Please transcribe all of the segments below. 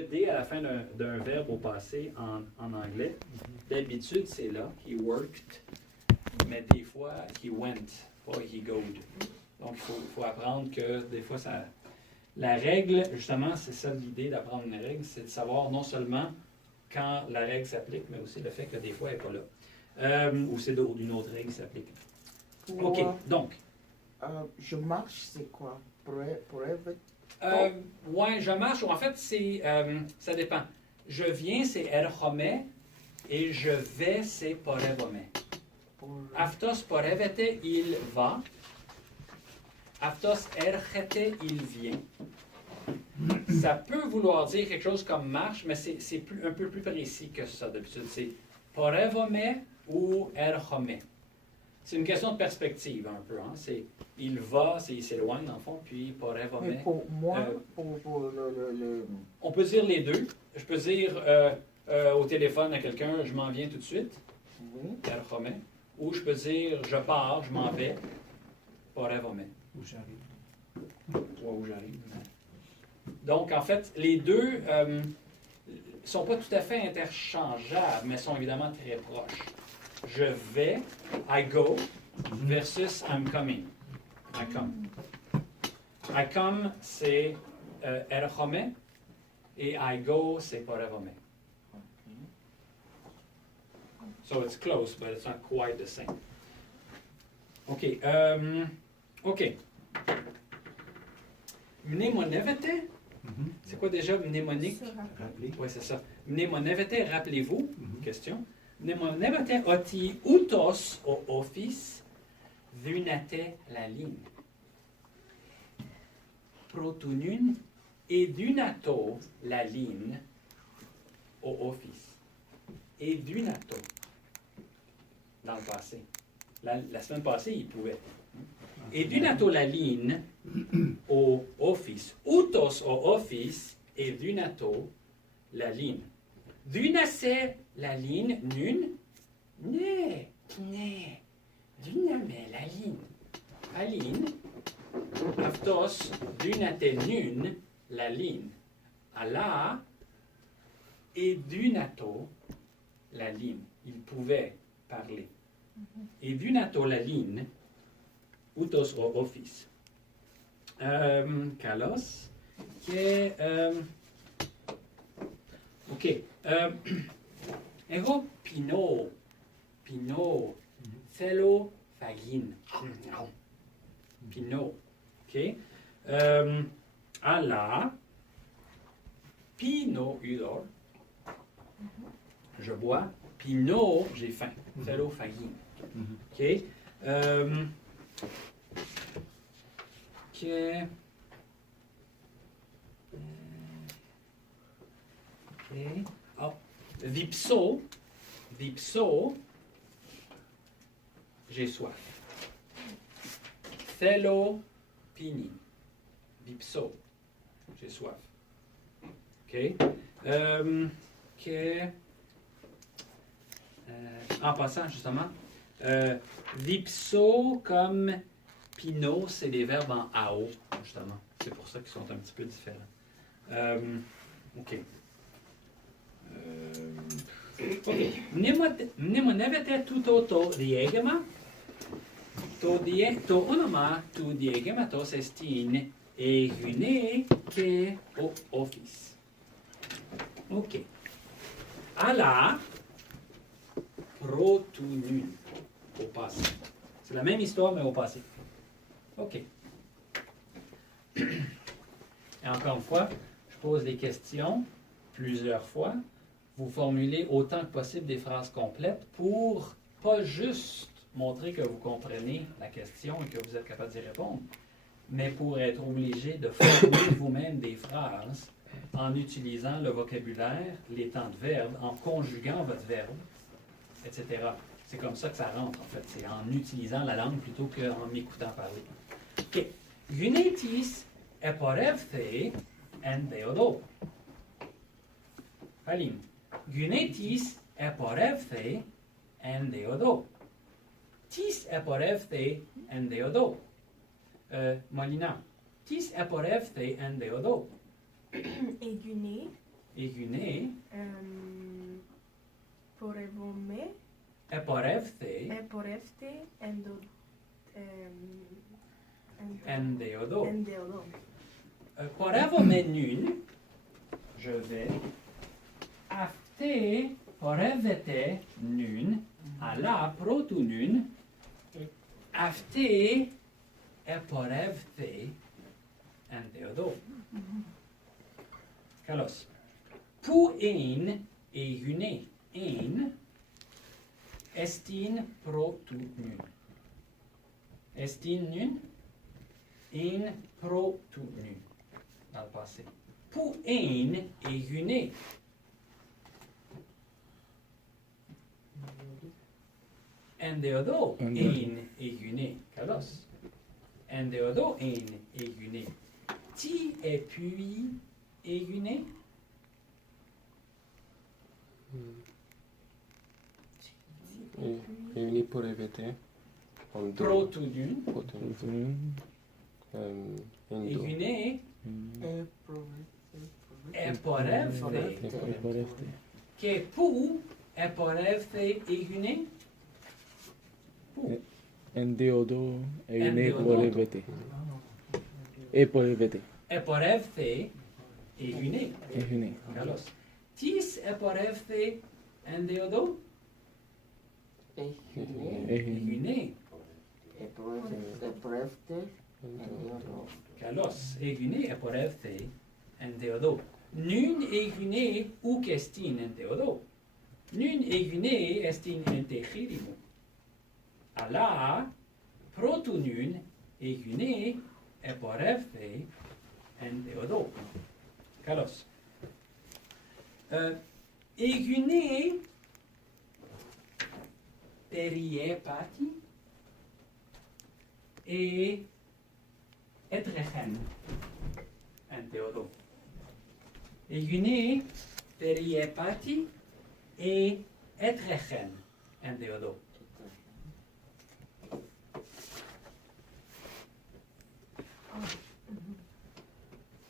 ED à la fin d'un verbe au passé en anglais, d'habitude, c'est là. He worked. Mais des fois, he went, pas he goed. Donc, il faut apprendre que des fois, ça... La règle, justement, c'est ça l'idée d'apprendre une règle, c'est de savoir non seulement quand la règle s'applique, mais aussi le fait que des fois, elle n'est pas là. Ou c'est une autre règle qui s'applique. OK, donc. Je marche, c'est quoi? Forever? Ouais, je marche. En fait, ça dépend. Je viens, c'est erchome, et je vais, c'est porevome. Aftos porevete, il va. Aftos erchete, il vient. Ça peut vouloir dire quelque chose comme marche, mais c'est un peu plus précis que ça d'habitude. C'est porevome ou erchome. C'est une question de perspective un peu. Hein? Il va, il s'éloigne dans le fond, puis porevome. Mais pour moi, pour le... On peut dire les deux. Je peux dire au téléphone à quelqu'un, je m'en viens tout de suite. Oui. Erchome. Ou je peux dire, je pars, je m'en vais. Porevome. Où j'arrive. Où j'arrive. Donc, en fait, les deux ne sont pas tout à fait interchangeables, mais sont évidemment très proches. Je vais, I go, versus I'm coming. I come. I come, c'est erchome, et I go, c'est porevome. So it's close, but it's not quite the same. OK. OK. Mnémonevete, c'est quoi déjà mnémonique? Rappeler. Oui, c'est ça. Mnémonevete, rappelez-vous, question. Mnémonevete oti utos au office, vunate la ligne. Protunun edunato la ligne au office. Edunato. Dans le passé. La semaine passée, il pouvait. Edunato la ligne au office. Utos au office, edunato la ligne. Dunase la ligne, nun. Ne. Duname la ligne. La ligne. Aftos, dunate nun, la ligne. Allah, edunato la ligne. Il pouvait parler. Edunato la ligne, utos au office. Kalos, que... OK. Ego Pinot. Fellow fagin. Pinot. OK. Allah. Pinot udor. Je bois. Pinot, j'ai faim. Fellow fagin. OK. OK. OK. Oh. Vipso, j'ai soif. Thelo pini. Vipso, j'ai soif. OK. En passant, justement, vipso comme pinot, c'est des verbes en ao, justement. C'est pour ça qu'ils sont un petit peu différents. OK. Mnemonevete tuto to diegema, to onoma tu diegematos estin e gune ke o office. OK. Alla protunun au passé. C'est la même histoire, mais au passé. OK. Et encore une fois, je pose des questions plusieurs fois. Vous formulez autant que possible des phrases complètes pour pas juste montrer que vous comprenez la question et que vous êtes capable d'y répondre, mais pour être obligé de formuler vous-même des phrases en utilisant le vocabulaire, les temps de verbe, en conjuguant votre verbe, etc. C'est comme ça que ça rentre, en fait. C'est en utilisant la langue plutôt qu'en m'écoutant parler. OK. Gunetis eporevthe en deodo. Alim. Gunetis eporevthe en deodo. Tis eporevthe en deodo. Molina. Tis eporevthe en deodo. Eguné, Aiguné. Porevome. Eporevte. Eporefte. Endeodo. Endeodo. Porevome nun. Je vais. Afte. Porevete nun. Ala protu nun. Afte. Eporevte. Endeodo. Kalos. Pou ein aiguné. Ein. Estin protu nun. Estin nun. Ein protu nun. Dans le passé. Pou ein aiguné. Endeodo. Ein aiguné. Kalos. Endeodo. Ein aiguné. Ti et puis aiguné. Aiguné porevete. Endo. Protu nun. Protunun. Endo. Aiguné. Eporevte. Eporevte. Que pou eporevte aiguné. Pou. Endeodo, aiguné, Endeodo. porevete. Eporevete. Eporevte aiguné. Aiguné. Carlos. Tis eporevte endeodo. Aiguné. Eporevte. Endeodo. Carlos. Aiguné eporevte endeodo. Nun aiguné ou qu'estin endeodo. Nun aiguné estin entechirimo. Ala protu nun aiguné eporevte endeodo. Carlos. Aiguné periepati et etrechen endeodo. Aiguné periepati et etrechen endeodo.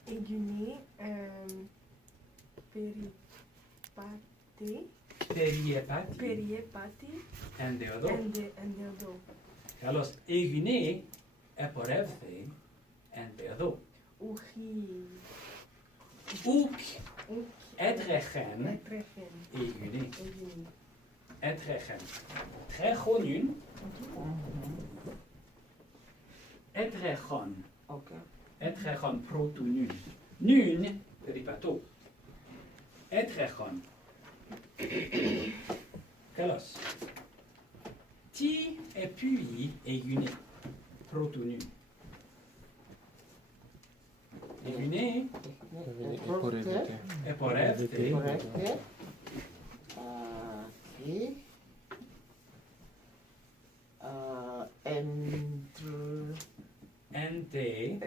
Aiguné. Peripate. Periepati Periepati. endeodo. Endeodo. Carlos. Aiguné eporevte endeodo. Uji. Uk etrechen Etrechen. aiguné. Aiguné. Etrechen. Trechon nun. Etrechon. Ok. Etrechon protu nun. Nun peripato. Etrechon. Kalos. Ti et puis aiguné. Protu nun. Aiguné. Eporevete. Eporevte. Eporevte. Qui. Entre. Ente.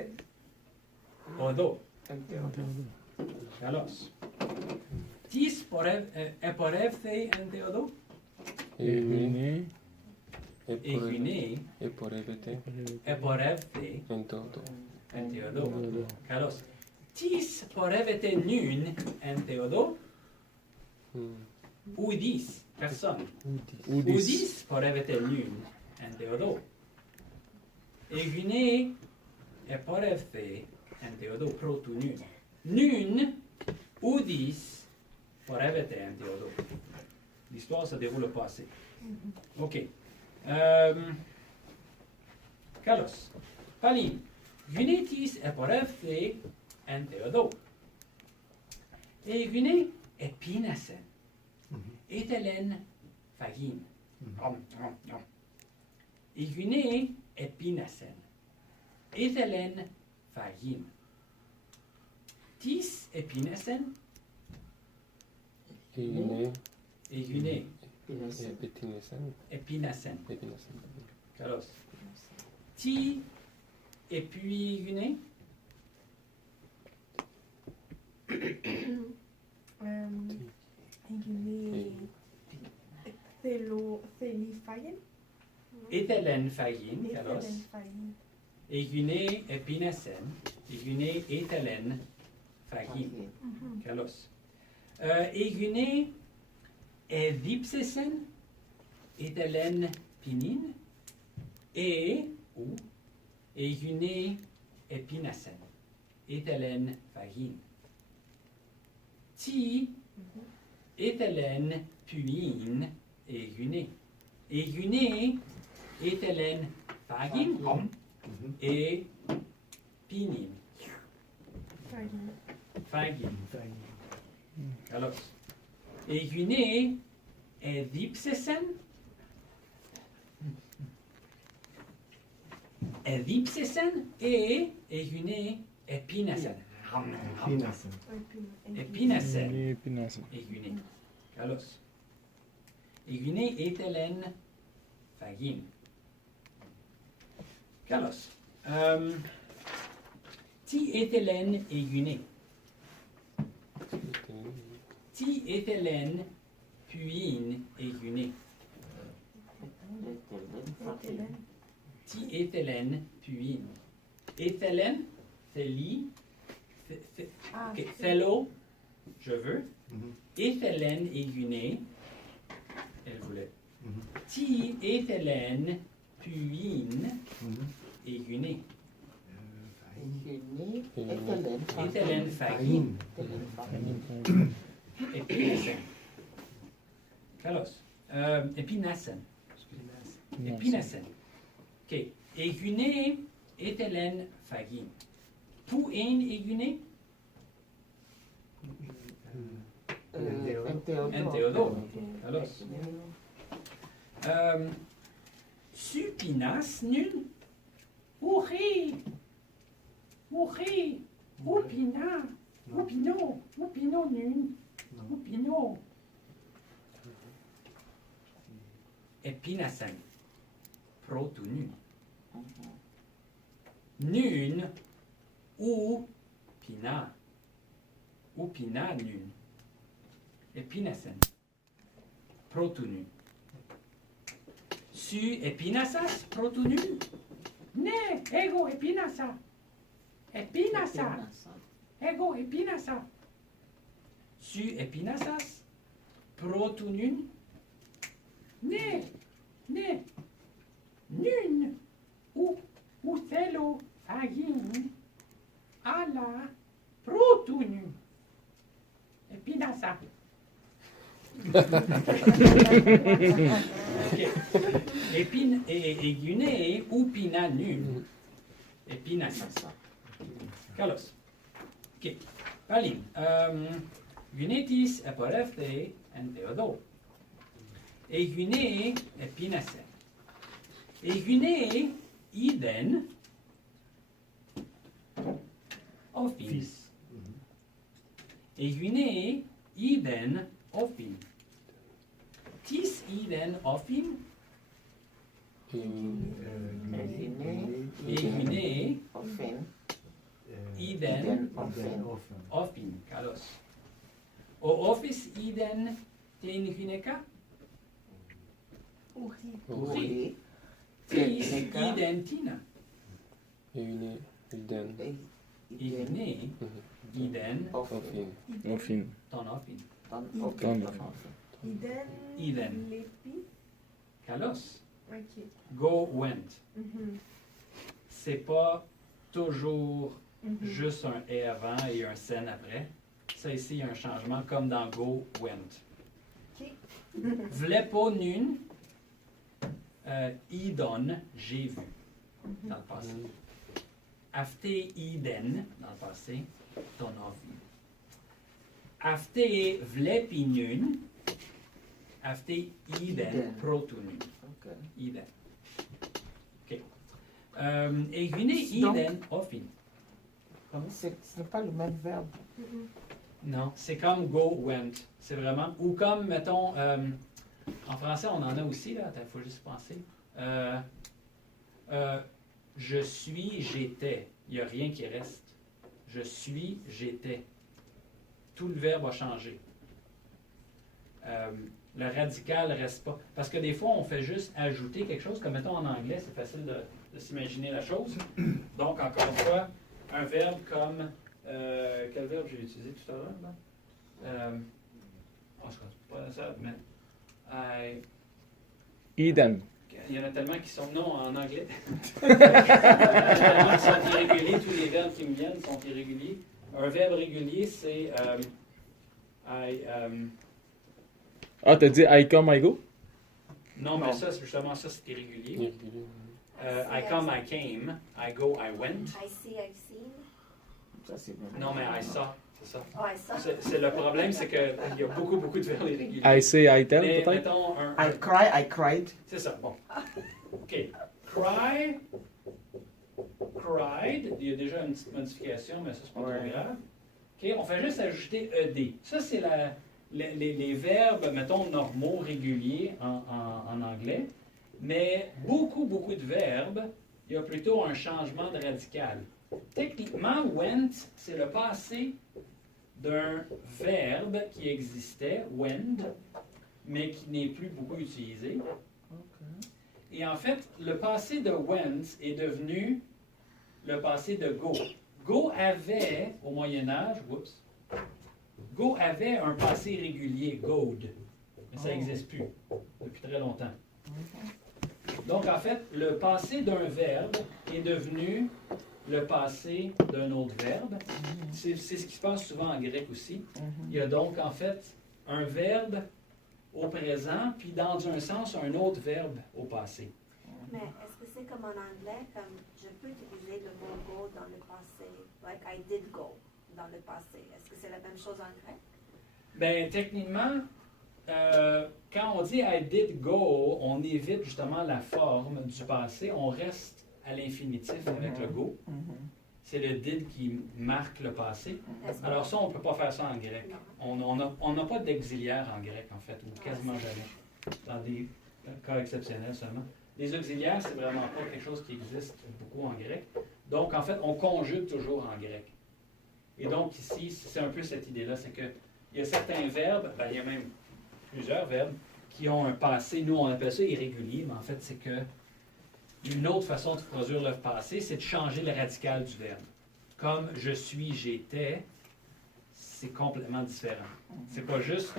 Odo. Endeodo. Kalos. Tis eporevte endeodo. Aiguné. Aiguné. Eporevete. Eporevte Endodo. endeodo. Kalos. Tis porevete nun endeodo. Udis. Personne. Udis porevete nun endeodo. Aiguné eporevte endeodo protu nun. Nun udis porevete endeodo. L'histoire se déroule au passé. Ok. Carlos. Pauline. Gunetis eporevte endeodo. Aiguné epinasen. Ethelen fagin. Aiguné epinasen. Ethelen fagin. Tis epinasen. Aiguné. Aiguné Epinasen. epinasen. Epinasen. Carlos. Ti et puis aiguné. Aiguné. Thelifagen. Ethelen fagin. Carlos. Ethelfagen. Aiguné epinasen. Aiguné ethelen fagin. Carlos. Egune edipsesen, etelen pinin, ou egune epinasen, etelen vagin. Ti etelen puin, egune. Egune etelen vagin, et pinin. Fagin. Alors, egune edipsesen, et egune epinasen. Epinasen. Epinasen. Egune. Kalos. Egune etelen fagin. Kalos. Ti etelen egune. Ti etelen puin egune. Ti etelen puin. Ethelen, theli, thelo, je veux. Ethelen egune, elle voulait. Ti ethelen puin egune. Ethelen fagin. Epinasen. Kalos. Epinasen. Epinasen. Ok. Egune, ethelen fagin. Pou en egune? En Théodore. Kalos. Supinas nun? Ouhi! Ouhi! Oupina! Oupino! Oupino nun! Oupino! Epinasen. Proto nun. Nun ou pina. Ou pina nun. Epinasen. Proto nun. Su epinasas proto nun? Ne, ego epinasa. Epinasa. Ego epinasa. Su epinasas proto nun? Ne, ne. Nun ou thelo fagin ala proto nun. Epinasa. Ok. Egune ou pina nun. Epinasa. Kalos. Ok. Palim. Gunetis eporefte en Theodo. Egune epinase. Egune iden ofin. Egune iden ofin. Tis iden ofin. Egune iden ofin. Kalos. O office iden ten gineka? Uri. Tis identina. Egune iden Egune iden Ofin. ton ofin. Iden. Lepi. Kalos. Ok. Go, went. C'est pas toujours juste un et avant et un sen après. Ça ici, il y a un changement comme dans go, went. Ok. V'lait pas nun, idon, j'ai vu, dans le passé. Afte iden, dans le passé, ton a vu. Afte v'lait pi nun, afte iden, proto nun. Iden. Ok. Egune iden, ofin. Ce n'est pas le même verbe. Non, c'est comme go, went. C'est vraiment. Ou comme, mettons, en français, on en a aussi, là. Il faut juste penser. Je suis, j'étais. Il n'y a rien qui reste. Je suis, j'étais. Tout le verbe a changé. Le radical ne reste pas. Parce que des fois, on fait juste ajouter quelque chose, comme mettons en anglais, c'est facile de s'imaginer la chose. Donc, encore une fois, un verbe comme. Quel verbe j'ai utilisé tout à l'heure? Eden. Il y en a tellement qui sont non en anglais. Il y en a tellement qui sont irréguliers. Tous les verbes qui me viennent sont irréguliers. Un verbe régulier, c'est Ah, t'as dit I come, I go? non, mais ça, c'est justement ça, c'est irrégulier. Irrégulier. I come, I came. I go, I went. I see, I've seen. Ça, c'est bien. Non, mais I saw, c'est ça. Oh, I saw. C'est le problème, c'est qu'il y a beaucoup de verbes irréguliers. I say, I tell, Mais peut-être? mettons I cry, I cried. c'est ça, bon. OK. Cry, cried. Il y a déjà une petite modification, mais ça, c'est pas trop Ouais. grave. OK, on fait juste ajouter ED. Ça, c'est les verbes, mettons, normaux, réguliers en anglais. Mais beaucoup de verbes, il y a plutôt un changement de radical. Techniquement, went, c'est le passé d'un verbe qui existait, wend, mais qui n'est plus beaucoup utilisé. Et en fait, le passé de went est devenu le passé de go. Go avait, au Moyen-Âge, Go avait un passé régulier, God, mais ça n'existe plus depuis très longtemps. Donc, en fait, le passé d'un verbe est devenu le passé d'un autre verbe. C'est ce qui se passe souvent en grec aussi. Il y a donc, en fait, un verbe au présent, puis dans un sens, un autre verbe au passé. Mais est-ce que c'est comme en anglais, comme je peux utiliser le mot go dans le passé, like I did go dans le passé. Est-ce que c'est la même chose en grec? Bien, techniquement, quand on dit I did go, on évite justement la forme du passé. On reste à l'infinitif avec le go. C'est le did qui marque le passé. Est-ce que- Alors ça, on ne peut pas faire ça en grec. Non. On n'a pas d'auxiliaire en grec, en fait, ou quasiment jamais. Dans des cas exceptionnels seulement. Les auxiliaires, c'est vraiment pas quelque chose qui existe beaucoup en grec. Donc, en fait, on conjugue toujours en grec. Et donc, ici, c'est un peu cette idée-là, c'est que il y a certains verbes, ben, il y a même plusieurs verbes, qui ont un passé, nous on appelle ça irrégulier, mais en fait, c'est que une autre façon de produire le passé, c'est de changer le radical du verbe. Comme je suis, j'étais, c'est complètement différent. C'est pas juste,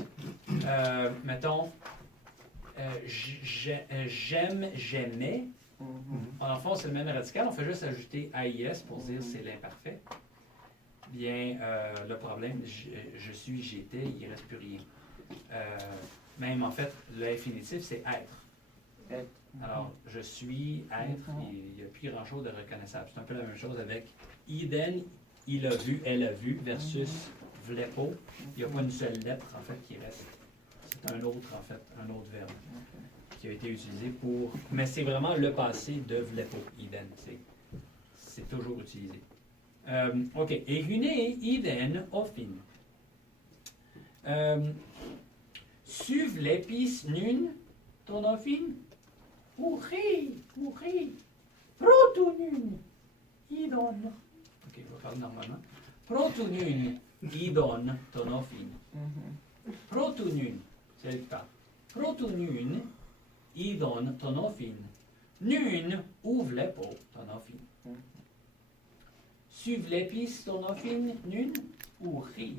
mettons, j'aime, j'aimais. En fond, c'est le même radical. On fait juste ajouter AIS pour dire c'est l'imparfait. Bien, le problème, je suis, j'étais, il ne reste plus rien. Même en fait, l'infinitif, c'est être. Être. Alors, je suis, être, il n'y a plus grand-chose de reconnaissable. C'est un peu la même chose avec Eden, il a vu, elle a vu, versus vlepo. Il n'y a pas une seule lettre, en fait, qui reste. C'est un autre, en fait, un autre verbe qui a été utilisé pour... Mais c'est vraiment le passé de vlepo, Eden. C'est toujours utilisé. OK. Ehune, Eden, ofin. Suv lepis nun, ton ofin? Uri, protunun, idon. OK, je vais parler normalement. Protunun, idon, ton ofin. Protunun, c'est le cas. Protunun, idon, ton ofin. Nun, uvlepo, ton ofin. Suv lepis, ton ofin, nun, uri.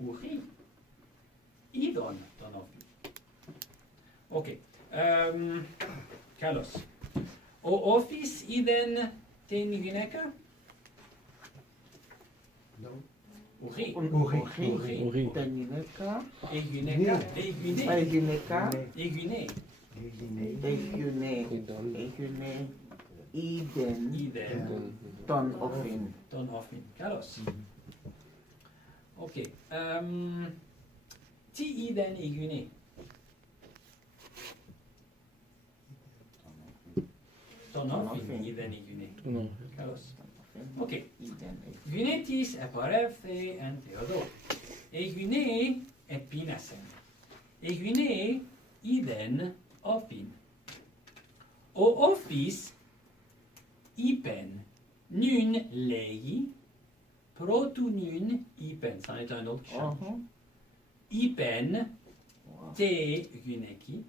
Uri, idon, ton ofin. OK. Carlos. O office iden ten gineka? Non. Uri. Uri. Tegineka. Eguneka. Egune. Tegineka. Egune. Egune. Idon. Egune. Iden. Iden. Ton ofin. Ton ofin. Carlos. OK. Ti iden egune. Ton ofin iden egune. Non. Carlos. OK. Iden. Gunetis eparephe en Theodor. Egune epinasen. Egune iden ofin. O office ipen. Nun lei. Protunun ipen. C'en est un autre qui change. Ipen te guneki.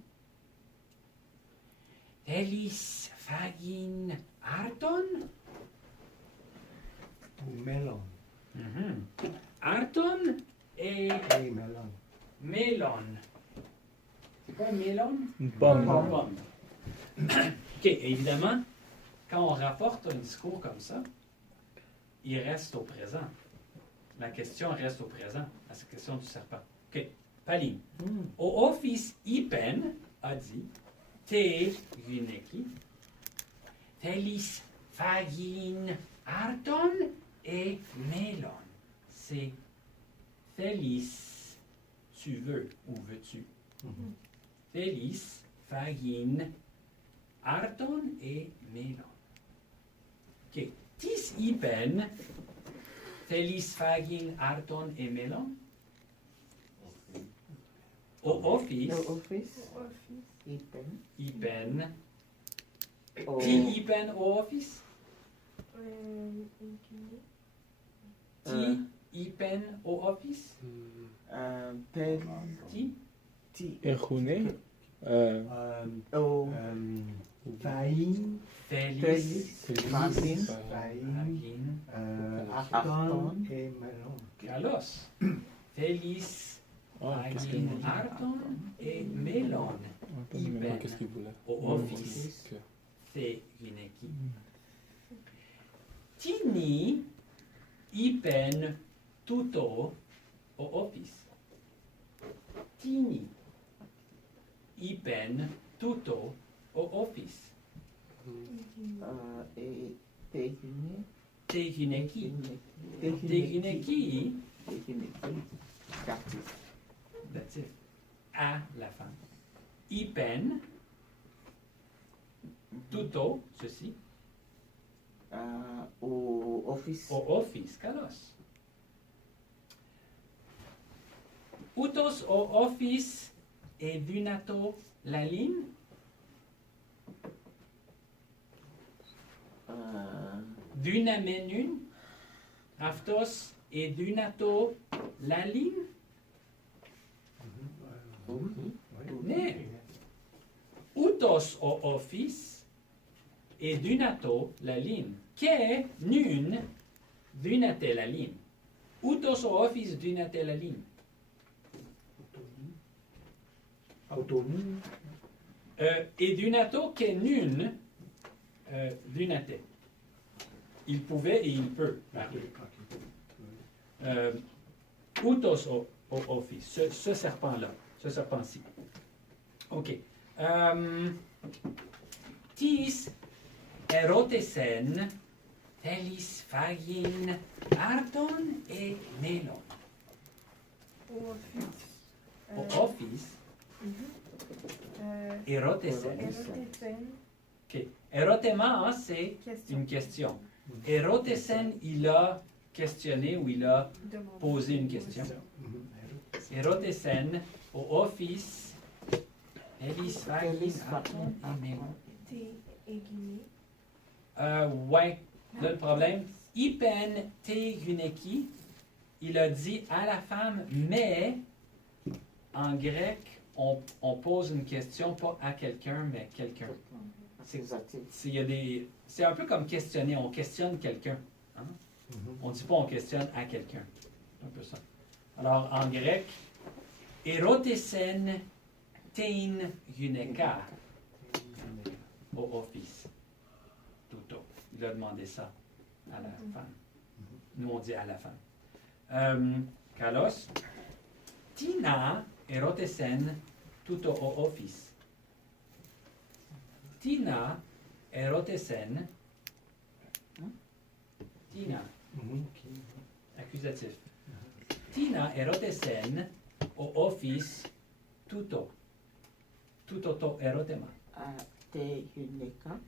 Telis fagin arton. Ou melon. Arton et Oui, melon. melon. pas melon? Une pomme. Pomme. OK, évidemment, quand on rapporte un discours comme ça, il reste au présent. La question reste au présent, à cette question du serpent. OK, Paline. Au office Ipen a dit te Guneki, Telis Fagin Arton et Melon. C'est Telis, tu veux ou veux-tu? Telis Fagin Arton et Melon. OK. Tis Ipen, Telis Fagin Arton et Melon. Au office, No office. Ipen. Ipen. O. Ti Ipen au office? Ti Ipen au office? Tel. Ti? Ti. Erhune. O. Faïn, Telis Fagin. Faïn, Fagin Arton et Melon. Kalos. Telis Ah, qu'est-ce que Fagin Arton et Melon. Qu'est-ce qu'il voulait? Au office. Que- C'est Gineki. Tini Ipen Tuto au office. Tini Ipen Tuto au office. Et Tegune. Te Gineki. Te Teguneki. Gineki. That's it. That's it. À la fin. Ipen Tuto, ceci. Au office. Au office, Kalos. Utos au office et Dunato la ligne. Dunamenun. Aftos et Dunato la ligne. Ne. Utos au office et Dunato la ligne. Que nun Dunate la ligne. Utos au office Dunate la ligne. Autonomie. Et Dunato que nun Dunate. Il pouvait et il peut parler. Utos au office, ce serpent-là, ce serpent-ci. OK. Tis erotesen, telis fagin, arton et melon. Au office, erotesen. OK. Erotema, c'est une question. Erotesen, il a questionné ou il a posé une question. Erotesen, au office, telis fagin, arton et melon. Ouais. Là, le problème, Ipen te guneki, il a dit à la femme, mais en grec, on pose une question pas à quelqu'un, mais quelqu'un. C'est un peu comme questionner, on questionne quelqu'un. Hein? On ne dit pas on questionne à quelqu'un. C'est un peu ça. Alors, en grec, erotesen tein guneka au office. Tuto. Il a demandé ça à la femme. Nous, on dit à la femme. Kalos, Tina erotesen tuto au office. Tina erotesen. Tina. Accusatif. Tina erotesen au office tuto. Tuto to erotema. Teguneka.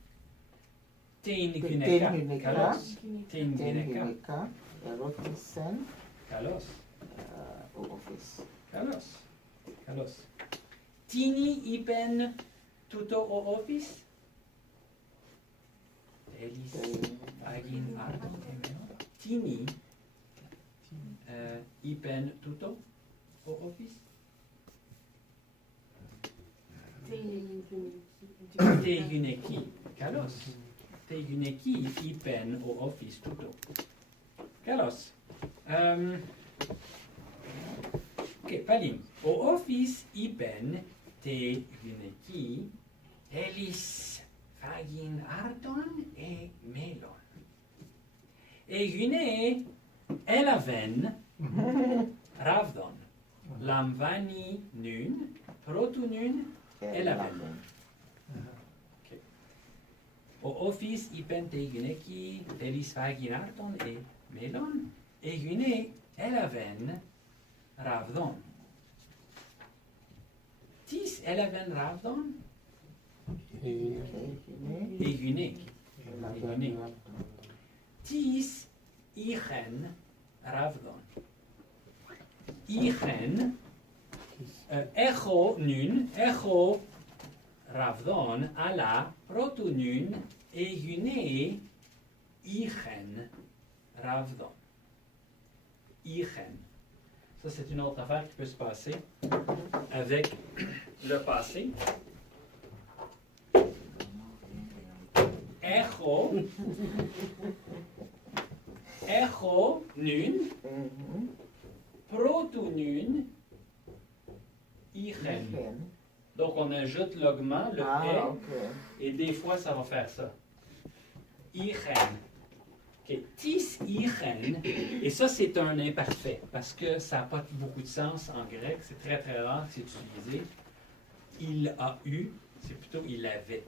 Tein guneka. Teguneka. Kalos. Tein guneka. Teguneka. Erotesen. Kalos. Au office. Kalos. Kalos. Tini ipen tuto au office. Elis agin arton emeno. Tini ipen tuto au office. Te guneki. Kalos. Te guneki ipen au office tuto. Kalos. Ok, Palim. Au office ipen te guneki, elis fagin ardon e melon. E gune elaven ravdon. Lamvani nun, protunun elaven. O office ipen te guneki, elis fagin ardon e melon. E gune elaven ravdon. Tis elaven ravdon? E gune. Tis ichen ravdon. Ichen, echo nun, echo ravdon, ala protunun, e gune ichen ravdon. Ichen. Ça, c'est une autre affaire qui peut se passer avec le passé. Echo. Echo, nun. Protunun. Ichen. Donc, on ajoute l'augment, le Ah, et, ok. et des fois, ça va faire ça. Ichen. Ok, tis ichen, et ça c'est un imparfait, parce que ça n'a pas beaucoup de sens en grec, c'est très très rare que c'est utilisé. Il a eu, c'est plutôt il avait.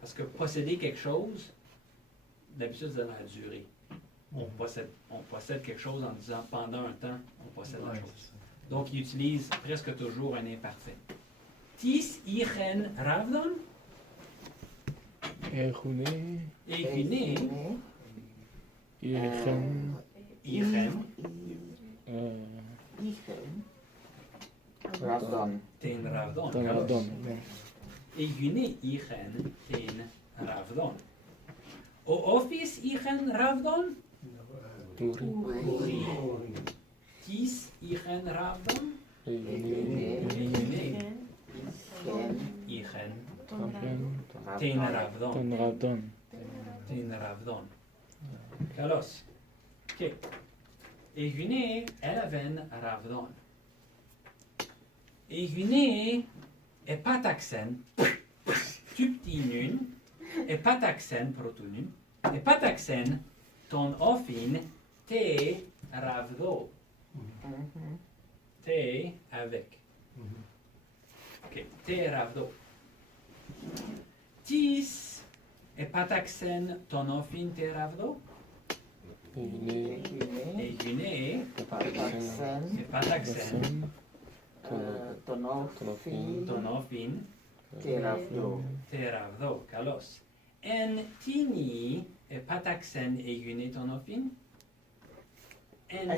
Parce que posséder quelque chose, d'habitude c'est dans la durée. On possède quelque chose en disant pendant un temps, on possède la chose. Donc il utilise presque toujours un imparfait. Tis ichen ravdon, Egune. egune, Ichen. ichen, Ravdon. ten ravdon. Ravdon. Egune ichen ten ravdon. O office ichen ravdon, Uri. tis ichen ravdon, Egune. egune ichen ten ravdon. Ton Ravdon. Ten ravdon. Kalos. Ok. Egune elaven ravdon. Egune epataxen tuptinun, epataxen protunun, epataxen ton ofin te ravdo. Te avec. Ok, te ravdo. Tis epataxen ton ofin te ravdo. Egune. Egune Pataxen. epataxen Tonofin. ton ofin Teravdo. te ravdo. Kalos. En tini epataxen egune ton ofin. En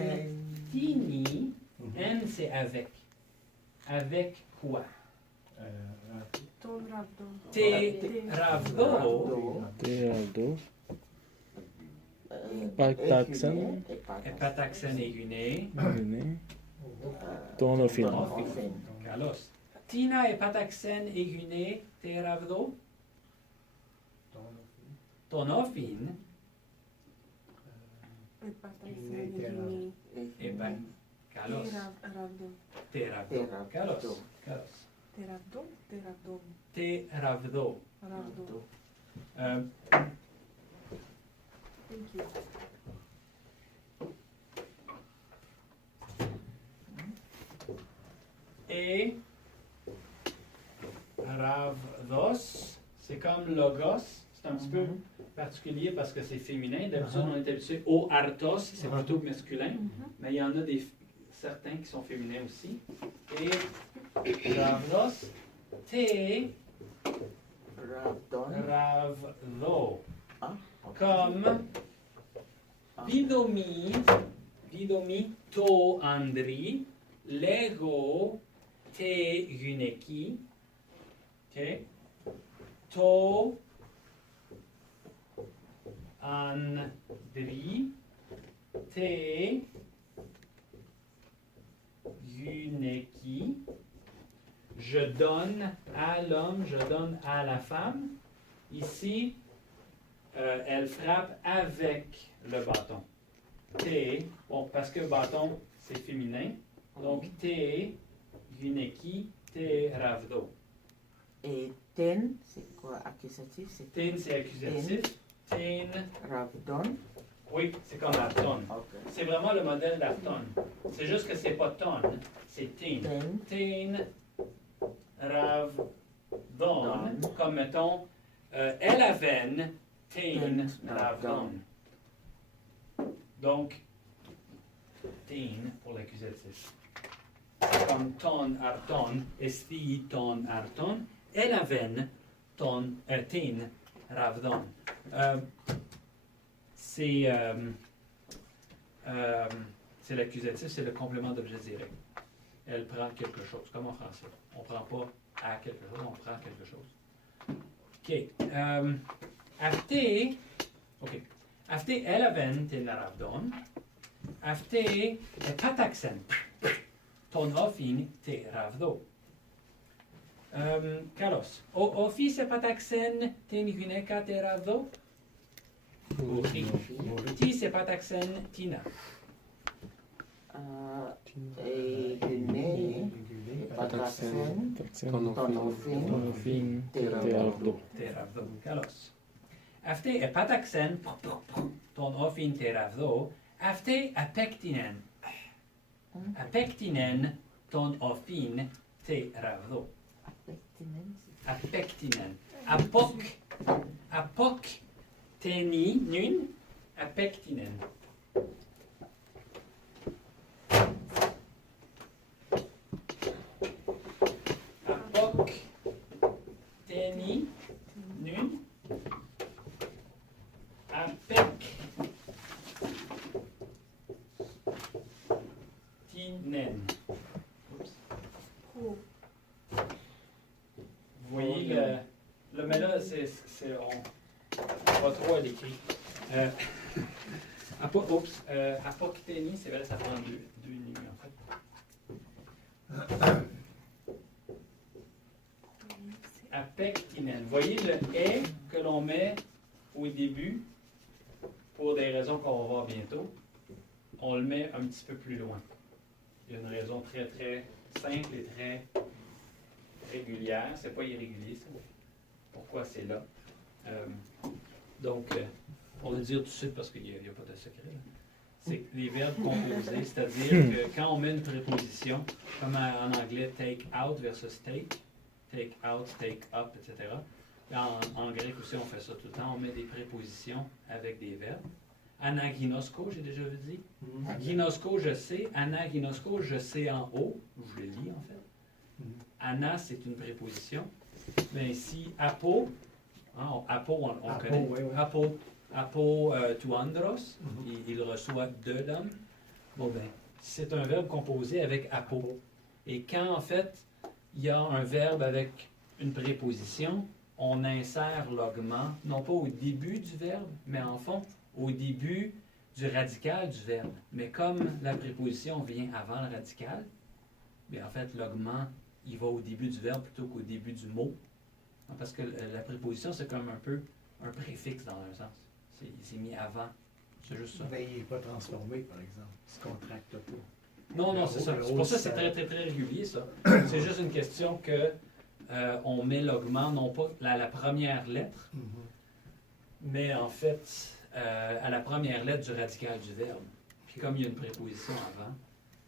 tini, en c'est avec. Avec quoi? Ton ravdon. Te ravdo. Te Ravdo. Pataxen. Epataxen egune Egune. Ton Ofin. ton ofin. Kalos. Tina epataxen egune te ravdo. Ton ofin. Epa. Kalos. Ravdon. Te ravdo. Kalos. Kalos. Te ravdon. Te ravdon. Te ravdo. Ravdon. Thank you. Et ravdos, c'est comme logos, c'est un petit peu particulier parce que c'est féminin. D'habitude, on est habitué au arthos, c'est plutôt masculin, mais il y en a certains qui sont féminins aussi. Et ravdos, te Ravdon. ravdo, Ah, comme vidomi to andri, lego te guneki, ok, to andri, te guneki, je donne à l'homme, je donne à la femme. Ici, elle frappe avec le bâton. Te, bon, parce que bâton, c'est féminin. Donc, te guneki, te ravdo. Et ten, c'est quoi accusatif? C'est Tin, c'est accusatif. Tin, Ravdon. oui, c'est comme Arton. Ok. C'est vraiment le modèle d'Arton. C'est juste que c'est pas ton, c'est tin. Ten. Tin, Rav, Don. Don. Comme mettons, Elaven, Tin, Tin, Rav, Don. Don. Donc, Tin pour l'accusatif. Comme ton, Arton, Esti, ton, Arton. Elaven, ton, Tin, Rav, Don. C'est l'accusatif, c'est le complément d'objet direct. Elle prend quelque chose, comme en français. On ne prend pas à quelque chose, on prend quelque chose. OK. Afte elaven tin ravdon. Afte pataxen. Ton ofin te ravdo. Carlos. Office pataxen tin huneka te ravdo. Uri. Ti se pataxen tina. Et Guinée. Pataxen. Tonofin. Tonofin. Teravdo. Teravdo. Te ravdo. Carlos. Afte pataxen. Ton ofin te ravdo. Afte apectinen. Apectinen. Ton ofin te ravdo. Apectinen. Apok. Apok. Teni. Nun. Apectinen. Apok. Teni. Nun. Apec. Tinen. Pro. Vous voyez mais là, on va trop à l'écrit. Apocténie, c'est vrai, ça prend deux nuits en fait. Apectinen. Vous voyez le « est » que l'on met au début, pour des raisons qu'on va voir bientôt, on le met un petit peu plus loin. Il y a une raison très très simple et très régulière. C'est pas irrégulier, ça. Pourquoi c'est là? Donc, on va le dire tout de suite parce qu'il n'y a pas de secret. Là. C'est que les verbes composés, c'est-à-dire que quand on met une préposition, comme en anglais take out versus take out, take up, etc. En grec aussi, on fait ça tout le temps. On met des prépositions avec des verbes. Anaginosko, j'ai déjà vu dire. Ginosko, je sais. Anaginosko, je sais en haut. Je le lis en fait. Ana, c'est une préposition. Mais ici, apo, apo, on connaît. Ouais, ouais. Apo tu andros, il reçoit de l'homme. Bon ben, c'est un verbe composé avec apo. Et quand en fait, il y a un verbe avec une préposition, on insère l'augment, non pas au début du verbe, mais en fond, au début du radical du verbe. Mais comme la préposition vient avant le radical, bien en fait, l'augment, il va au début du verbe plutôt qu'au début du mot. Parce que la préposition, c'est comme un peu un préfixe dans un sens. C'est mis avant. C'est juste ça. Ben, il n'est pas transformé, par exemple. Il ne se contracte pas. Non, non, c'est ça. C'est pour ça que c'est très, très, très régulier, ça. C'est juste une question que on met l'augment, non pas à la première lettre, mais en fait, à la première lettre du radical du verbe. Puis comme il y a une préposition avant,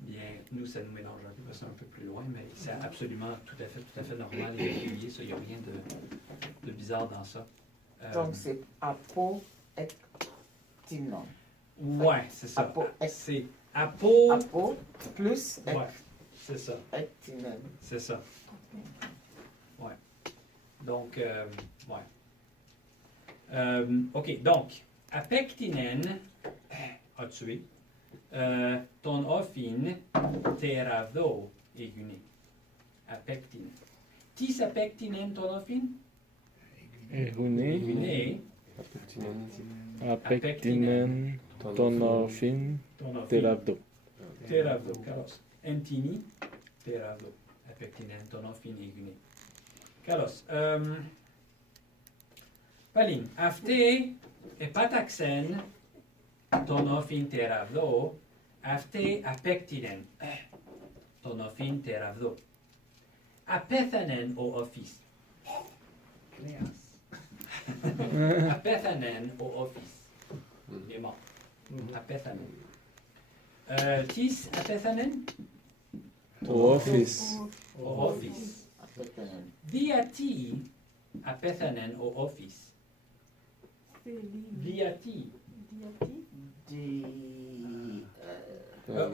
bien, nous, ça nous mélange un peu, parce que c'est un peu plus loin, mais c'est absolument tout à fait normal et régulier, ça. Il n'y a rien de bizarre dans ça. Donc c'est apo ectinon. Ouais, c'est ça. Apo, C'est apo. Apo plus Ouais, c'est ça. ectinon. C'est ça. Ouais. Donc, ouais. OK, donc, apectinen a tué. Ton ofin teravdo egune. Apectinen. Tis apectinen ton ofin? Ehune. Egune. Apectinen. Tonofin. Ton ofin. Teravdo. Teravdo. Carlos. Entini. Teravdo. Apectinen ton ofin egune. Carlos. Pauline. Afte epataxen ton ofin teravdo. Afte apectinen. Ton ofin teravdo. Apethanen o office. Créas. Apethanen au office. Il est mort. Apethanen. Tis apethanen Au office. au office. Apethanen. Viati apethanen au office. Feli. Viati. Diati. Di...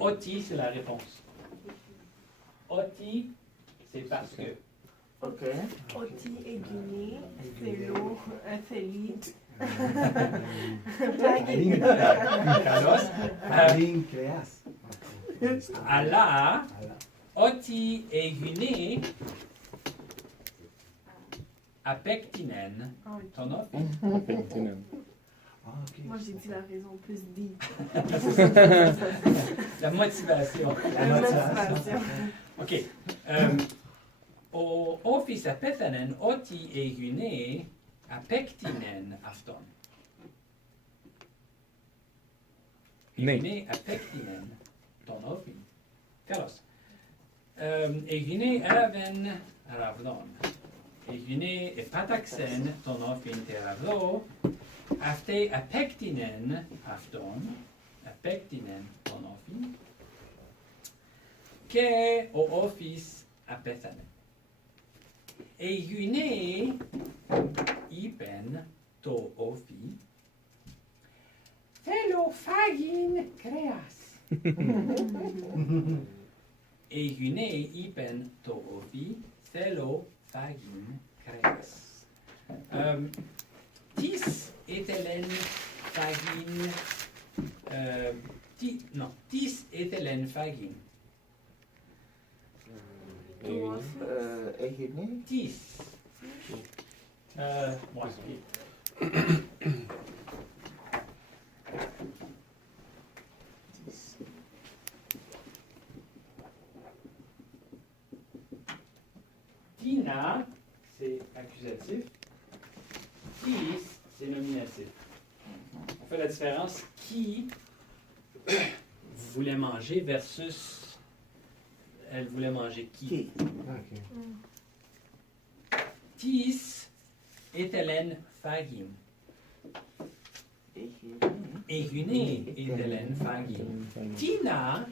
Oti, c'est la réponse. Oti, c'est parce que. Ok. Oti et Guinée. Felo. Feli. Carlos. Aline Créas. Allah, Voilà. oti egune apectinen Ah, ok. ton office. Apectinen. Ah, ok. Moi, j'ai dit la raison plus dit. La motivation. La motivation. OK. Au office apethanen oti egune apectinen afton. Ne. Egune apectinen ton office. Carlos. Egune araven ravdon. Egune epataxen ton office te ravdo. Afte apectinen afton. Apectinen ton office. Que au office apethanen. Egune ipen to office. Fellow fagin creas. Egune ipen to ofi, thelo fagin creas. Tis etelen fagin. Tis etelen fagin. Ehune. Tis. Moi, Tina, c'est accusatif. Tis, c'est nominatif. On fait la différence qui vous voulez manger versus elle voulait manger qui. Qui? Ok. Tis etelen fagin. Ehune. Egune etelen fagin. Tina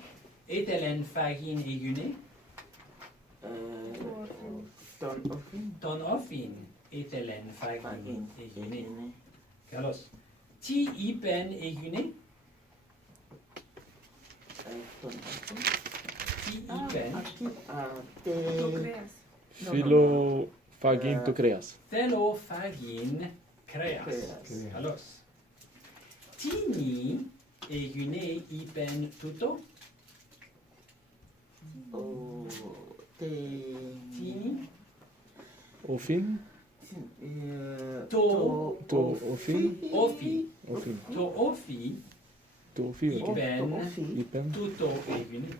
etelen fagin egune. Ton ofin. Ton ofin etelen fagin Fagin. egune. Ehune. Carlos. Ti ipen egune. Ton ofin. Ti ipen. Aquí. Tu Te... creas. Philo fagin to creas. Thelo fagin creas. Creas. Carlos. Tini egune ipen tuto. O... Te... Tini. Ofin. To. To ofin. Ofi. Ofin. To ofi To ofi. ok. ipen Ipen. tuto egune.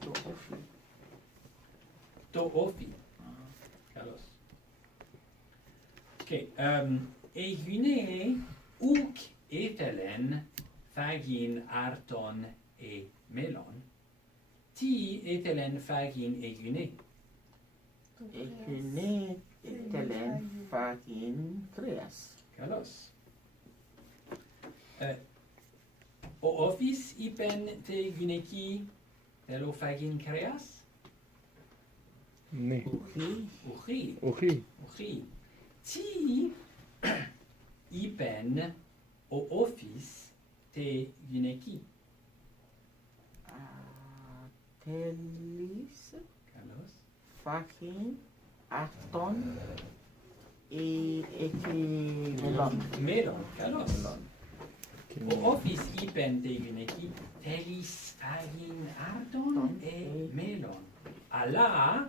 To ofin. To ofi. Carlos. Ok. Egune uk etelen fagin arton e melon. Ti etelen fagin egune. Ehune. Telen fagin creas. Carlos. O office ipen te egune ki telo fagin creas? Ne. Uhi. Uchi. Ohi. Uchi. Ti ipen o office te egune ki? Telis. Carlos. Fagin. Afton. Eki melon. Melon. Carlos. Melon. O office ipen te egune ki telis fagin arton e melon. Ala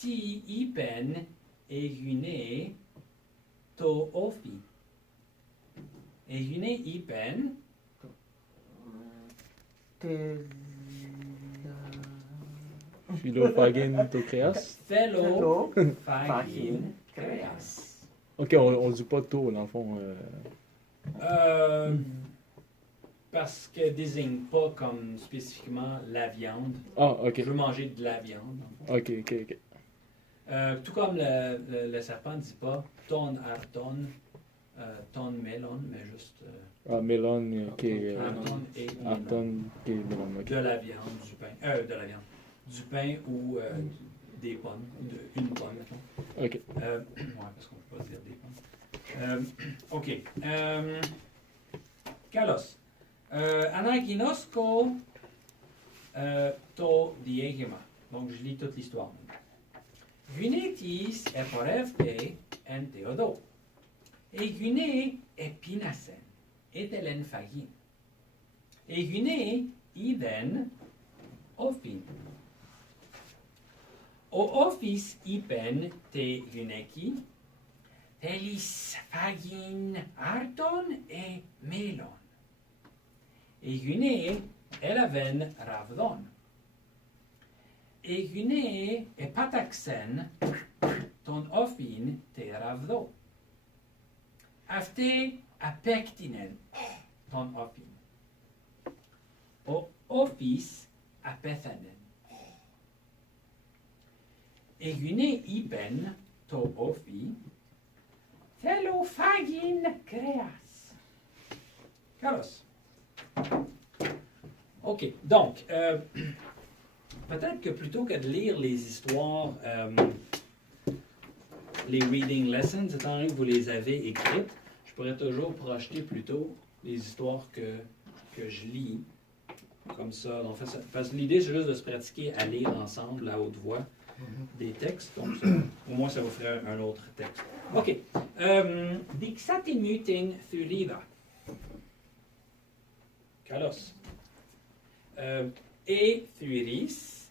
ti ipen egune to ofi. Egune ipen Philo fagin to creas. thelo Hello. fagin creas. Ok, on dit pas tôt, dans le fond. Parce que désigne pas comme spécifiquement la viande. Ah, ok. Je veux manger de la viande. Ok, ok, ok. Tout comme le serpent ne dit pas ton arton, ton melon, mais juste Ah, melon, arton et melon. Arton, melon, ok. De la viande, du pain. De la viande. Du pain ou des pommes. Une pomme, mettons. Ok. Ouais, parce qu'on ne peut pas dire des pommes. Ok. Kalos. Anaginosko to diegema. Donc, je lis toute l'histoire. Gunetis eporevte en Théodo. Et Gune epinasen. Etelen fagin. Et Gune iden ofin. O office ipen te Guneki. Telis fagin arton e melon. Et Gune elaven ravdon. Et Gune epataxen ton ofin te ravdo. Afte apektinen ton ofin. O office apethanen. Et Gune ipen to ofi. Telo fagin creas. Carlos. OK. Donc, peut-être que plutôt que de lire les histoires, les reading lessons, étant donné que vous les avez écrites, je pourrais toujours projeter plutôt les histoires que je lis. Comme ça. Donc, parce que l'idée, c'est juste de se pratiquer à lire ensemble à haute voix des textes. Donc, ça, au moins, ça vous ferait un autre texte. OK. Dixatimuten thurida. Kalos. E thuris.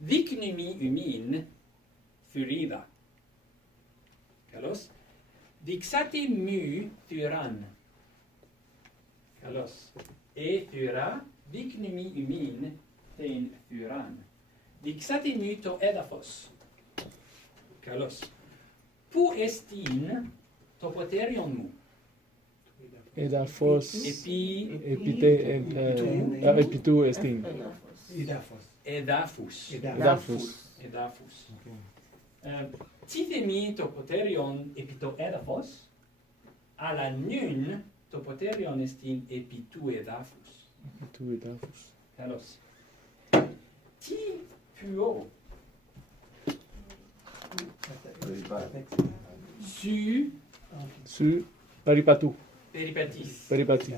Dicnumi umin thurida. Kalos. Dixatimu thuran. Kalos. E thura. Dicnumi umin ten thuran. Dixatimu to edafos. Kalos. Pou estin topoterion mu. Edafos, Epi epitou estin. Edafos. edafus. Tifemi topoterion epito edafos. A la nun topoterion estin epitou edafus. Epitou edafos. Kalos. Ti puo. Su peripatou. Peripatis. Peripati.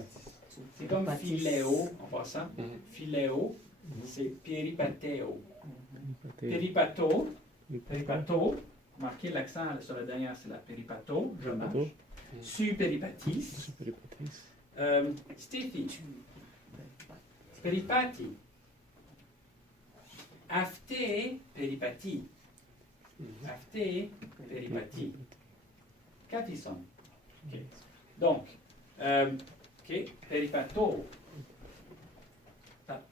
C'est comme philéo en passant. Philéo, c'est peripateo. Peripato. Peripato. Marquez l'accent sur la dernière, c'est la peripato. Je marche. Su peripatis. Su peripatis. Stifi. Peripati. Afte peripati. Afte peripati. Catison. Okay. Donc, okay. Peripato.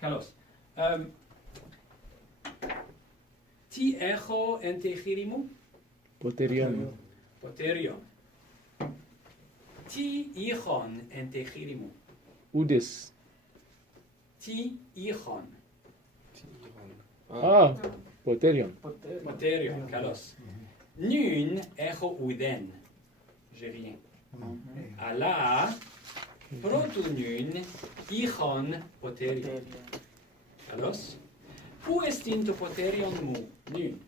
Kalos. Ti echo entechirimu? Poterion. Poterion. Ti ichon entechirimu? Udes. Ti ichon. Ah, poterion. Poterion, kalos. Nun echo uden. J'ai rien. Ala, protonun, ichon, poterion. Kalos. Pou estin to poterion mu? Nun.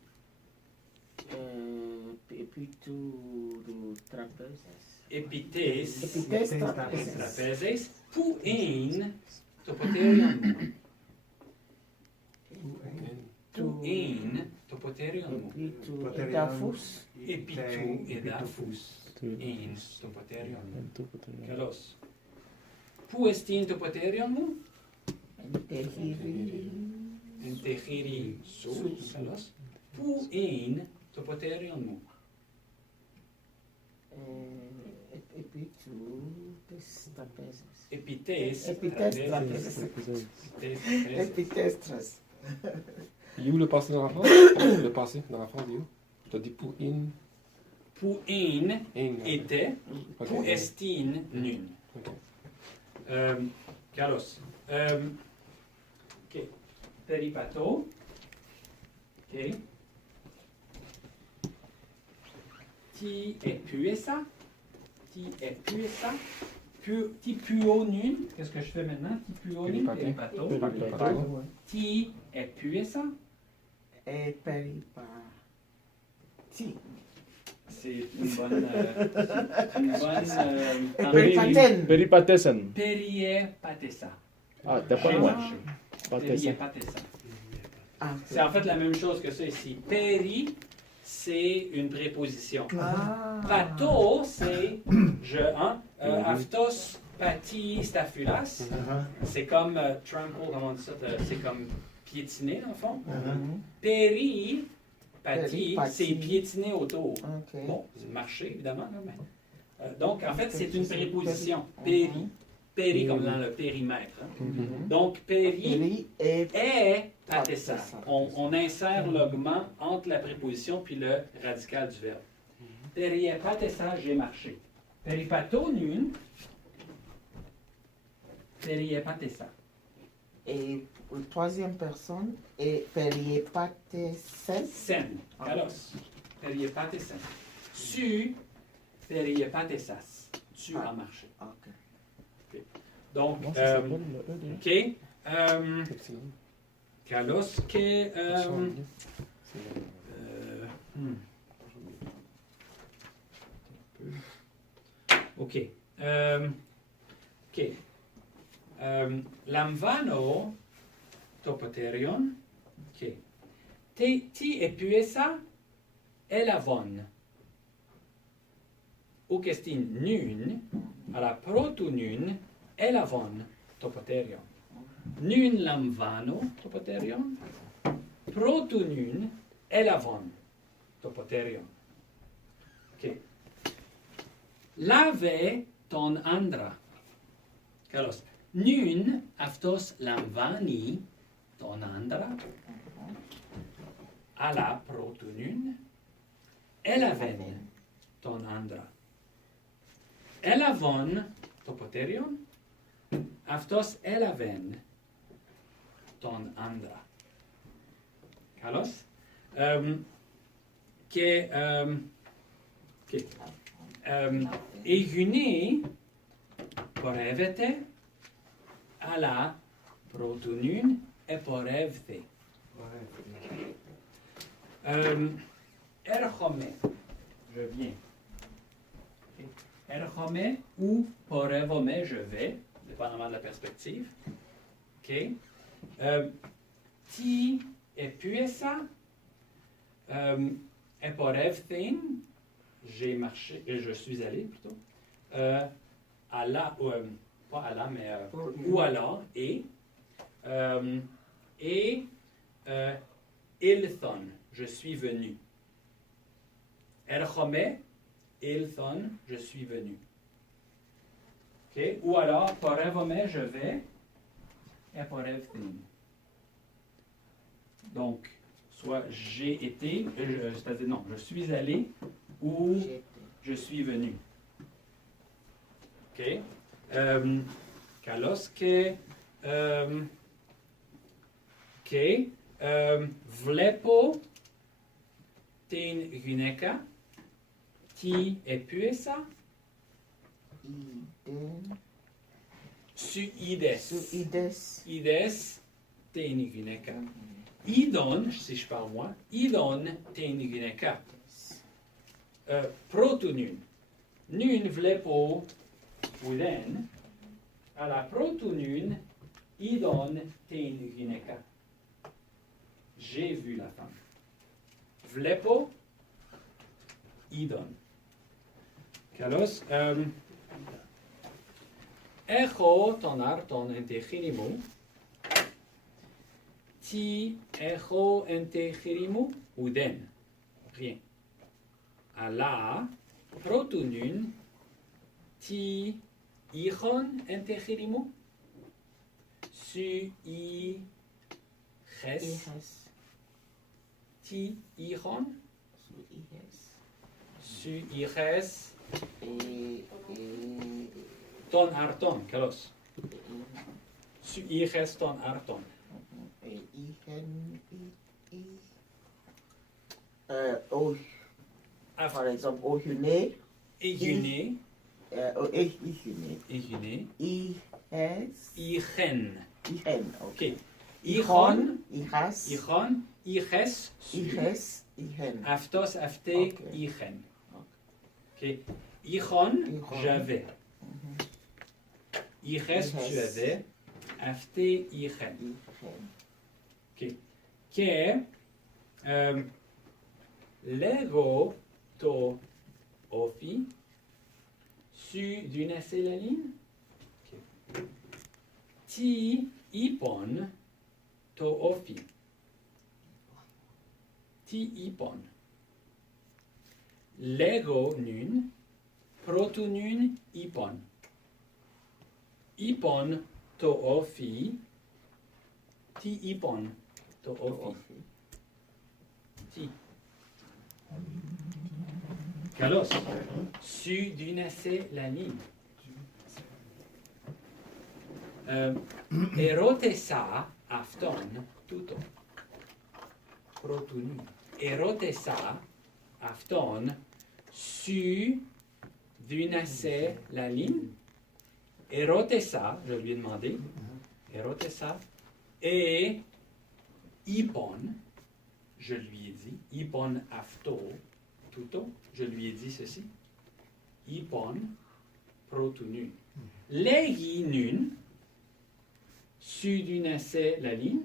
Epitou trapezes. Epites. Epites trapezes. Trapezes. Pou ein to poterion mu? Pou ein to poterion mu? Epitou edafus. Epitou edafus. Ein to poterion mu? Kalos. Pou estin to poterion mu? Entechiri su. Kalos. Pou ein to poterion mu? Epitou trapezes. Epites. Epites trapezes. Epitestres. Il est où le passé dans la phrase? Le passé dans la phrase, il est où? Tu as dit pour in. Pou ein In. était. Ok. Pou estin nun. Ok. Carlos. OK. Peripato. OK. ti epuesa. Ti epuesa. Ti puonun. Qu'est-ce que je fais maintenant? Ti puonun. Peripato. Peripato. Ti epuesa. Et peripa. Si. C'est une bonne. Peripaten. Peripatesan. Periepatesa. Ah, t'as pas J'ai moi. marché. Patesan. Periepatesa. Ah, C'est en fait la même chose que ça ici. Peri, c'est une préposition. Ah. Pato, c'est je. Aftos, pati, staphylas. C'est comme trample, comment on dit ça? C'est comme piétiner, en fond. Peri, pati, Pati. c'est piétiner autour. Ok. Bon, c'est marcher, évidemment. Là, mais, donc, en fait, c'est une préposition. Péri. Péri, comme dans le périmètre. Hein. Donc, péri Peri et est patessa. Patessa. On insère l'augment entre la préposition puis le radical du verbe. Péri est patessa, j'ai marché. Peripato nun. Péri est patessa. et pour la troisième personne et periepatesen. Sen. Kalos. Péri est patessa. Su. Péri est patessas. Tu as marché. Ok. Donc, Comment ça s'appelle le E déjà? OK. Epsilon. Kalos que. OK. OK. Lamvano topoterion. OK. Ti epuesa elavon. O kestin nun, à la protonun elavon topoterion. Nun lamvano topoterion. Protonun elavon topoterion. OK. Lave ton andra. Carlos. Nun aftos lamvani ton andra. À la protonun elaven ton andra. Elavon topoterion. Aftos elaven ton andra. Carlos? Egune porevete à la protonun et porevte. Erchome, je viens. Erchome ou porevome, je vais, dépendamment de la perspective. OK. Ti epuesa, eporevthein, j'ai marché, je suis allé plutôt. À la, pas à la, mais ou alors, et ilthon, je suis venu. Erchome, ilthon, je suis venu. OK? Ou alors, porevome, je vais, et porevthein. Donc, soit j'ai été, c'est-à-dire non, je suis allé, ou je suis venu. OK? Kaloske, OK? Vlepo, ten guneka, ti epuesa, Iden. suides. Suides. Ides, ten guneka. Idon, si je parle moi, idon ten guneka. Protonun. Nun vlepo uden. À la protonun, idon ten guneka. J'ai vu la femme. Vlepo, idon. Kalos, echo ton arton entechinimu. Ti echo entechinimu, uden. Rien. À la protonun, ti ichon entechirimu, su i ches, Ihes. ti ichon, Suihes. su i ches, Et ton arton, kalos. Su i ches ton arton. Ihan. Oh. Par exemple, Ohune, Ehune, Ehune, Ehune, Ihes, Ichen. Ihan, ok. OK. Ichon, Ihas, Ichon, Iches, Ihes, Ihan. Aftos, Afte, Ok. Ichen. OK. Ichon, Ichon. j'avais. Iches, tu Iches. avais. Afte, Ichen. Ihan. Que lego to ofi su dunase la ligne. Ti ipon to ofi. Ti ipon. Lego nun proto nun ipon. Ipon to ofi. Ti ipon to ofi. Ti. Kalos. Su dunase la ligne. Erotesa afton tuto. Protunu. Erotesa afton su dunase la ligne. Erotesa, je lui ai demandé. Erotesa. Et ipon, je lui ai dit. Ipon afto tuto. Je lui ai dit ceci. Ipon protunu. Legi nun, su dunase la ligne,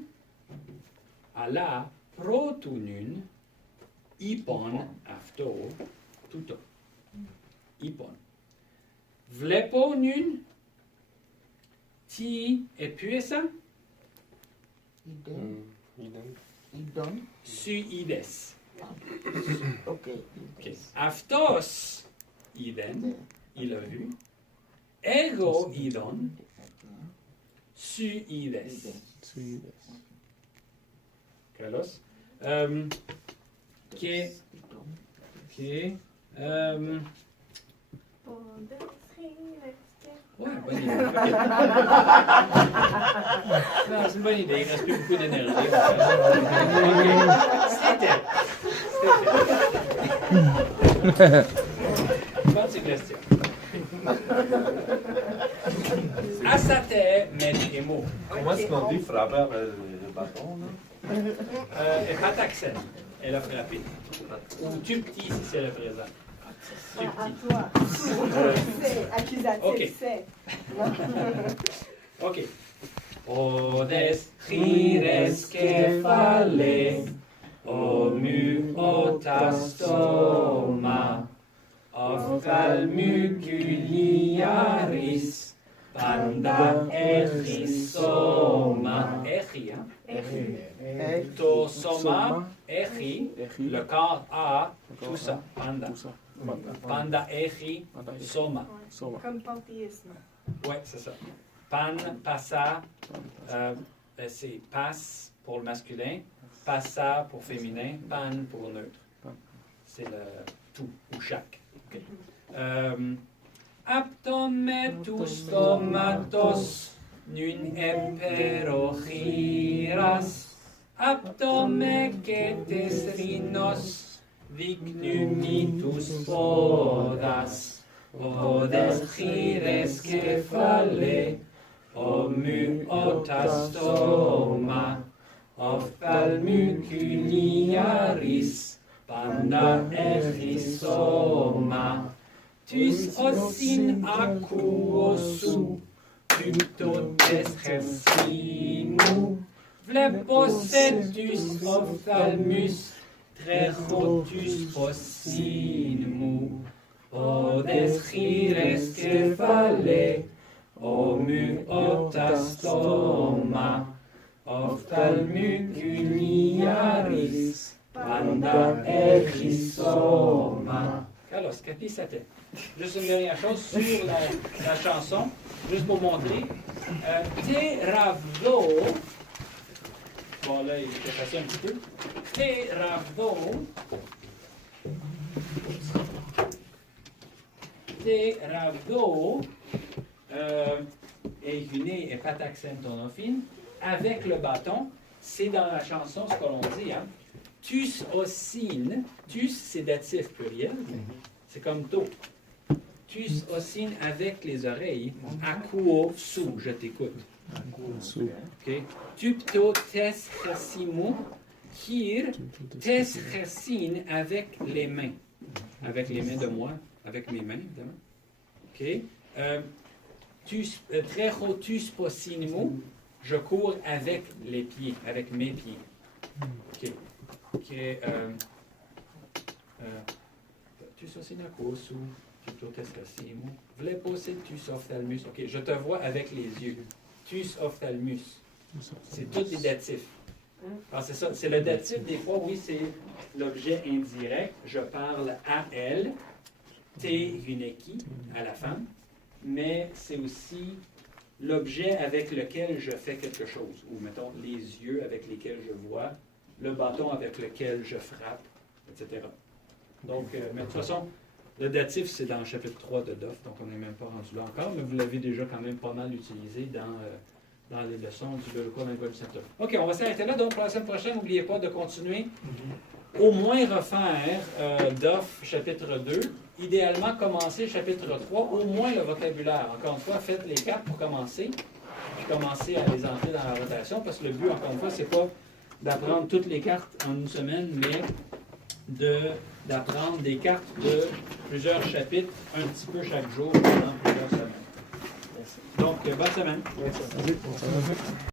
ala protunun, ipon afto tuto. Ipon. Vlepo nun, ti epuesa, Iden, Idem. Idon, su ides. ok. Okay. Aftos iden, il a vu. Ego idon, su ides. Carlos. Que, que, ouais, bonne idée. Ok. Non, c'est une bonne idée. Il ne reste plus beaucoup d'énergie. Ok. C'était. Bonne suggestion. Asate med emo. Comment est-ce qu'on dit frapper avec le bâton, là? Et pataxen. Elle a frappé. Ou tu petit si c'est le présent. Tu À petit. toi. C'est accusatif, Ok. c'est. Ok. Odes chires kefale, omu otastoma, ophthalmuculiaris, panda echisoma. Echi, hein? To soma, echi, le corps a, tout ça, panda. Tout ça. Panda echi, soma. Soma. Comme panthéisme. Ouais, c'est ça. Pan, passa, c'est passe pour le masculin, passa pour féminin, pan pour neutre. C'est le tout ou chaque. Okay. Aptometus tomatos nun eperochiras, aptomeketes rhinos vignumitus podas, odes chires kefale, omu otastoma, ophthalmuculiaris, panda echisoma, tus osin aquosu, tutotes resimu, vleposetus ophthalmus, trechotus possimu, odes chires kefale, omu otastoma, ophthalmuculiaris, panda echisoma. Carlos, capisate. Juste une dernière chose sur la chanson, juste pour montrer. Te ravdo, bon là il était facile un petit peu. Te ravdo, te ravdo, Ehune et pataxen tonophine, avec le bâton, c'est dans la chanson ce que l'on dit, hein. tus oscines. Tus, c'est datif pluriel. C'est comme tôt. Tus oscines avec les oreilles. Akuo sous, je t'écoute. Sous. OK? Tupto tes chesimu. Kir tes chesines avec les mains. Avec les mains de moi. Avec mes mains, évidemment. OK? Trejo tus posinimu. Je cours avec les pieds, avec mes pieds. OK. OK. Tus osinaco sous. Tus ophthalmus. OK, je te vois avec les yeux. Tus ophthalmus. C'est tous les datifs. Alors, c'est ça. C'est le datif, des fois, oui, c'est l'objet indirect. Je parle à elle. Te guneki, à la femme. Mais c'est aussi l'objet avec lequel je fais quelque chose. Ou, mettons, les yeux avec lesquels je vois. Le bâton avec lequel je frappe, etc. Donc, mais de toute façon, le datif, c'est dans le chapitre 3 de Doff, donc on n'est même pas rendu là encore, mais vous l'avez déjà quand même pas mal utilisé dans les leçons du Biblical Language Center. OK, on va s'arrêter là. Donc, pour la semaine prochaine, n'oubliez pas de continuer. Au moins refaire Doff, chapitre 2. Idéalement, commencer chapitre 3, au moins le vocabulaire. Encore une fois, faites les cartes pour commencer, puis commencer à les entrer dans la rotation, parce que le but, encore une fois, c'est pas d'apprendre toutes les cartes en une semaine, mais d'apprendre des cartes de plusieurs chapitres, un petit peu chaque jour pendant plusieurs semaines. Donc, bonne semaine. Bonne semaine.